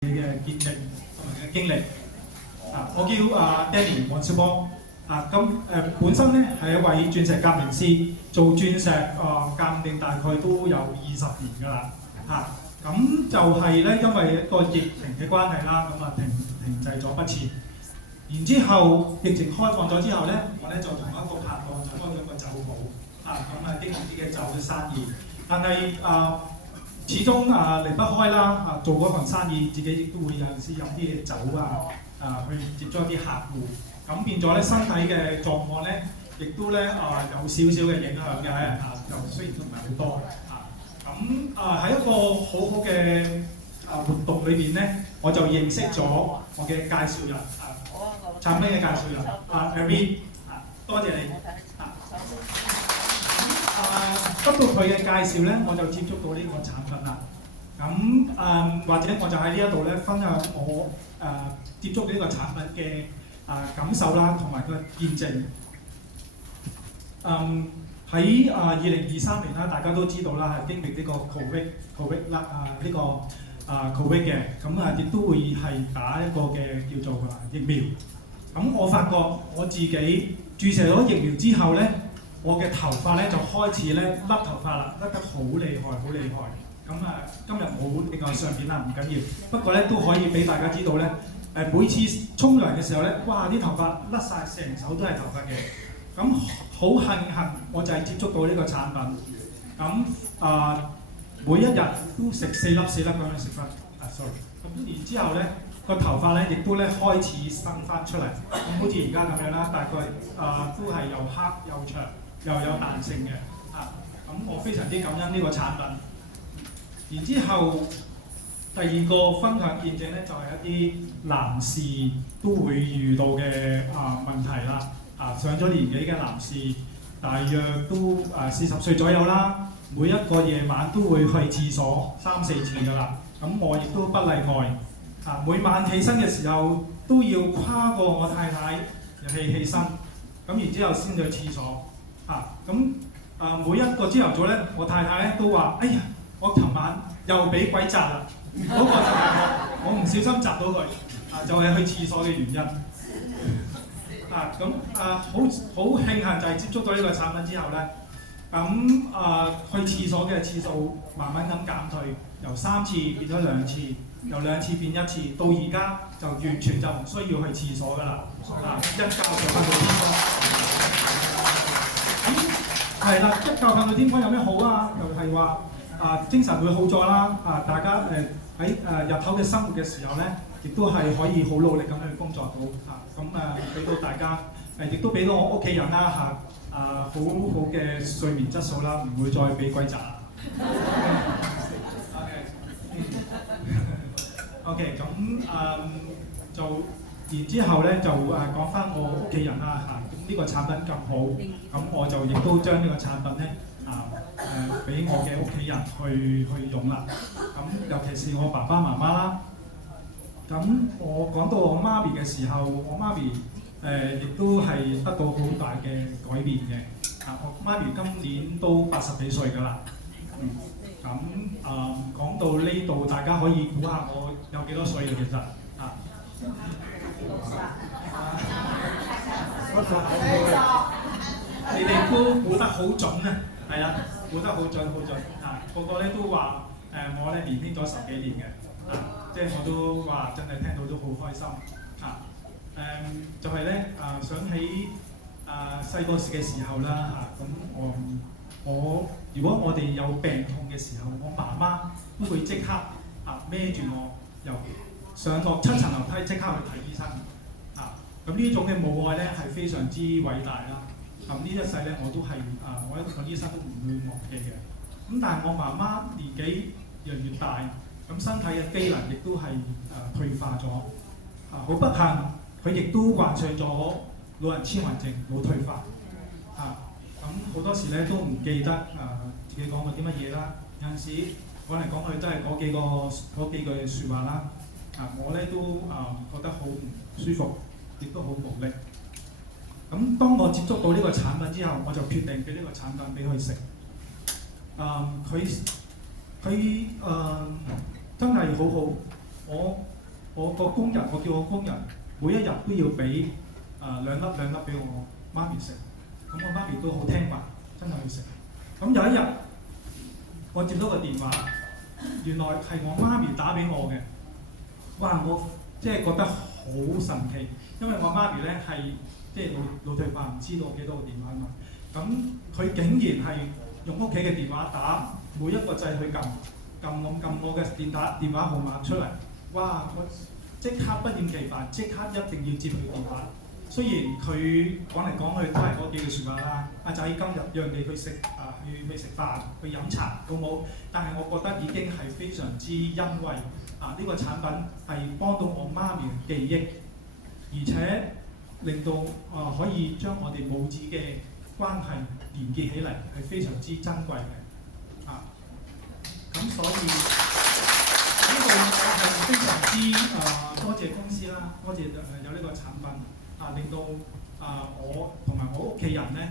嘅見證同埋嘅經歷。我叫Danny 黃少波。本身咧係一位鑽石鑑定師，做鑽石鑑定大概都有20年㗎啦。咁就係咧，因為一個疫情嘅關係啦，咁停滯咗不前。然之後疫情開放咗之後咧，我咧就同一個拍檔就開咗個酒鋪，經營啲嘅酒嘅生意。但係始終離不開啦，做嗰份生意，自己亦都會有陣時飲啲嘅酒去接觸一啲客戶，咁變咗咧身體嘅狀況咧，亦都咧有少少嘅影響嘅，就雖然都唔係好多咁喺一個好好嘅活動裏邊咧，我就認識咗我嘅介紹人產品嘅介紹人Irene，多謝你得到佢嘅介紹咧，我就接觸到呢個產品啦。咁或者我就喺呢一度咧分享我接觸呢個產品嘅感受啦，同埋個見證。喺2023年啦，大家都知道啦，係經歷呢個 Covid 啦呢個Covid 嘅，咁亦都會係打一個嘅叫做疫苗。咁我發覺我自己注射咗疫苗之後咧，我嘅頭髮咧就開始咧甩頭髮啦，甩得好厲害，好厲害。咁今日冇另外相片啦，唔緊要。不過咧都可以俾大家知道咧，每次沖涼嘅時候咧，哇！啲頭髮甩晒，成手都係頭髮嘅。咁好慶幸，我就係接觸到呢個產品。咁每一日都食4粒咁樣食法。sorry。咁然之後咧，個頭髮咧亦都咧開始生翻出嚟。咁好似而家咁樣啦，大概都係又黑又長，又有彈性嘅。咁我非常之感恩呢個產品。然之後第二個分享見證咧，就係一啲男士都會遇到嘅問題啦。上咗年紀嘅男士，大約都40歲左右啦，每一個夜晚都會去廁所3-4次㗎啦。咁我亦都不例外。每晚起身嘅時候都要跨過我太太起身，咁然之後先去廁所。每一個朝頭早咧，我太太咧都話：哎呀，我琴晚又俾鬼襲啦！嗰個就係我唔小心襲到佢，就係去廁所嘅原因。好慶幸就係接觸到呢個產品之後咧，去廁所嘅次數慢慢咁減退，由3次變咗2次，由2次變1次，到而家就完全就唔需要去廁所㗎啦。一覺就瞓到天光。係啦，一覺瞓到天光有咩好啊？就係話精神會好咗啦。大家喺日頭嘅生活嘅時候咧，亦都係可以好努力咁去工作到。俾到大家亦都俾到我屋企人啦好好嘅睡眠質素啦，唔會再俾鬼襲。OK， 咁就然之後咧就講翻我屋企人啦咁呢個產品咁好，咁我就亦都將呢個產品咧俾我嘅屋企人去用啦。咁尤其是我爸爸媽媽啦。咁我講到我媽咪嘅時候，我媽咪亦都係得到好大嘅改變嘅。我媽咪今年都80幾歲㗎啦。講到呢度，大家可以估下我有幾多歲嘅其實你哋都估得好準啊！係啦，估得好準好準個個咧都話我咧年輕咗10幾年嘅。即係我都話真係聽到都好開心就係咧想起細個嘅時候啦咁我如果我哋有病痛嘅時候，我媽媽都會即刻孭住我，由上落7層樓梯即刻去睇醫生咁呢種嘅母愛咧係非常之偉大啦。呢一世咧我都係我一個醫生都唔會忘記嘅。咁但係我媽媽年紀越嚟越大。咁身體嘅機能亦都係退化咗，好不幸佢亦都患上咗老人痴呆症，腦退化。咁好多時咧都唔記得自己講過啲乜嘢啦。有陣時講嚟講去都係嗰幾句説話啦。我咧都覺得好唔舒服，亦都好無力。咁當我接觸到呢個產品之後，我就決定俾呢個產品俾佢食。佢真係好好，我我個工人，我叫我工人每一日都要俾兩粒俾我媽咪食。咁我媽咪都好聽話，真係去食。咁有一日我接到個電話，原來係我媽咪打俾我嘅。哇！我即係覺得好神奇，因為我媽咪咧係即係腦退化，唔知道幾多個電話嘛。咁佢竟然係用屋企嘅電話打每一個掣去撳我嘅電話號碼出嚟。哇！我即刻不厭其煩，即刻一定要接佢電話。雖然佢講嚟講去都係嗰幾句説話啦，阿仔今日讓你去食去食飯去飲茶好冇？但係我覺得已經係非常之欣慰呢個產品係幫到我媽咪嘅記憶，而且令到可以將我哋母子嘅關係連結起嚟，係非常之珍貴嘅咁所以呢個我係非常之多謝公司啦，多謝有呢個產品。令到我同埋我屋企人咧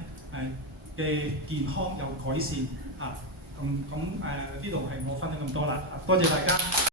嘅健康有改善呢度係我分享咁多啦，多謝大家。